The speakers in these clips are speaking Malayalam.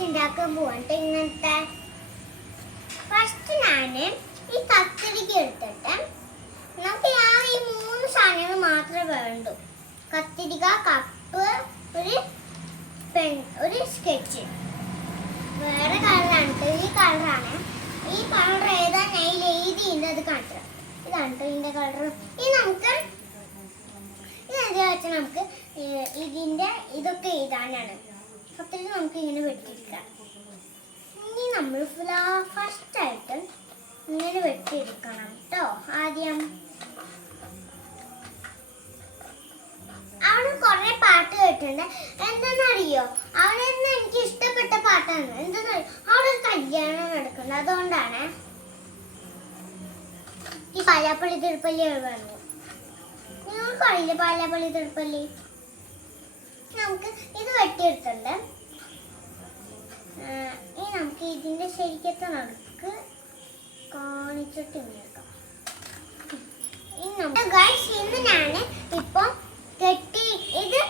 വാച്ച് ഉണ്ടാക്കാൻ ഇങ്ങനത്തെ ഫസ്റ്റ് ഞാൻ ഈ കത്തിരിക്ക എടുത്തിട്ട് നമുക്ക് ആ ഈ മൂന്ന് സാധനങ്ങൾ മാത്രമേ വേണ്ടൂ. കത്തിരിക്ക കപ്പ് ഒരു പെൻ ഒരു സ്കെച്ച് വേറെ കളറാണ് ഈ കളറാണ് ഈ കളർ ഏതാ ഞാൻ എഴുതിയുണ്ട് അത് കാണിച്ചത് ഇതാണ് ഇതിന്റെ കളർ ഈ നമുക്ക് ഇത് വെച്ചാൽ നമുക്ക് ഇതിന്റെ ഇതൊക്കെ എഴുതാനാണ്. കത്തിരി നമുക്ക് ഇങ്ങനെ വെട്ടിയെടുക്കാം. ഇനി നമ്മൾ ഫസ്റ്റ് ആയിട്ട് ഇങ്ങനെ വെട്ടിയെടുക്കണം കേട്ടോ ആദ്യം. അവിടെ കുറെ പാട്ട് കേട്ടിട്ടുണ്ട്. എന്താണെന്നറിയോ അവിടെ നിന്ന് എനിക്ക് ഇഷ്ടപ്പെട്ട പാട്ടാണ്. എന്തെന്നറിയോ? അവിടെ കല്യാണം നടക്കുന്നത് അതുകൊണ്ടാണ് ഈ പാലാപ്പള്ളി തിരുപ്പള്ളി വന്നു നിങ്ങൾക്കറിയില്ലേ പാലാപ്പള്ളി തിരുപ്പള്ളി? നമുക്ക് ഇത് വെട്ടിയെടുത്തുണ്ട് ഇനി നമുക്ക് ഇതിന്റെ ശരിക്കത്തെ നമുക്ക് കാണിച്ചിട്ട് ഇങ്ങനെ ഇന്ന് ഞാൻ ഇപ്പൊ കെട്ടി ഇത്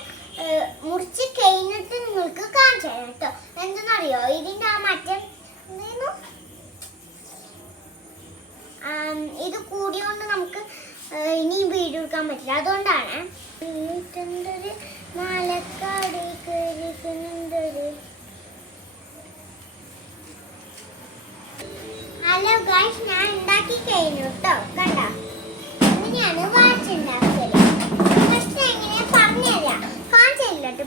മുറിച്ച് കഴിഞ്ഞിട്ട് നിങ്ങൾക്ക് കാണിച്ചു തരാം കേട്ടോ. എന്തെന്നറിയോ? ഇതിന്റെ ആ മറ്റം ഇത് കൂടിയോണ്ട് നമുക്ക് ഇനിയും വീഡിയോ എടുക്കാൻ പറ്റില്ല. അതുകൊണ്ടാണ്. വീട്ടിന്റെ മലക്കാട് കേറിക്കുന്നുണ്ടൊരു. ഹലോ ഗായ്സ് ഞാൻ ഉണ്ടാക്കി കഴിഞ്ഞു കേട്ടോ കണ്ട? ഇങ്ങനെയാണ് വാച്ച് ഉണ്ടാക്കൽ. ഫസ്റ്റ് എങ്ങനെയാ പറഞ്ഞുതരാം. കാണിച്ചില്ല കേട്ടോ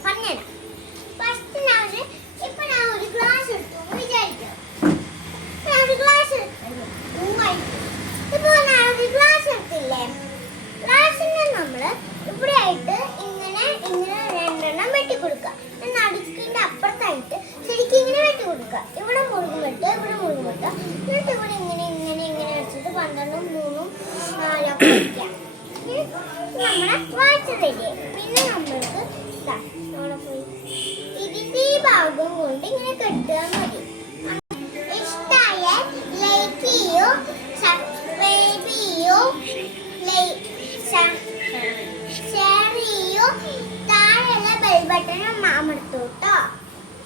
ഫസ്റ്റ് ഞാൻ ഒരു ഇപ്പൊ ഞാൻ ഒരു ഗ്ലാസ് എടുത്തു എന്ന് വിചാരിക്കാം ഞാൻ ഒരു ഗ്ലാസ് ഇപ്പൊ ഞാൻ ഒരു ഗ്ലാസ് എടുത്തില്ലേ ഗ്ലാസിനെ നമ്മൾ ഇവിടെ ആയിട്ട് ഇങ്ങനെ ഇങ്ങനെ രണ്ടെണ്ണം വെട്ടി കൊടുക്കുക നടുക്കിന്റെ അപ്പുറത്തായിട്ട് ശരിക്കും ഇങ്ങനെ വെട്ടി കൊടുക്കുക ഇവിടെ മുഴുകും വെട്ട് ഇവിടെ മുഴുകും വെട്ട്. എന്നിട്ട് ഇവിടെ ഇങ്ങനെ ഇങ്ങനെ ഇങ്ങനെ അടിച്ചിട്ട് പന്ത്രണ്ടും മൂന്നും നാലും. നമ്മളെ വായിച്ചതല്ലേ പിന്നെ നമ്മൾക്ക് നമ്മളെ ഈ ഭാഗം കൊണ്ട് ഇങ്ങനെ കെട്ടുക മതി.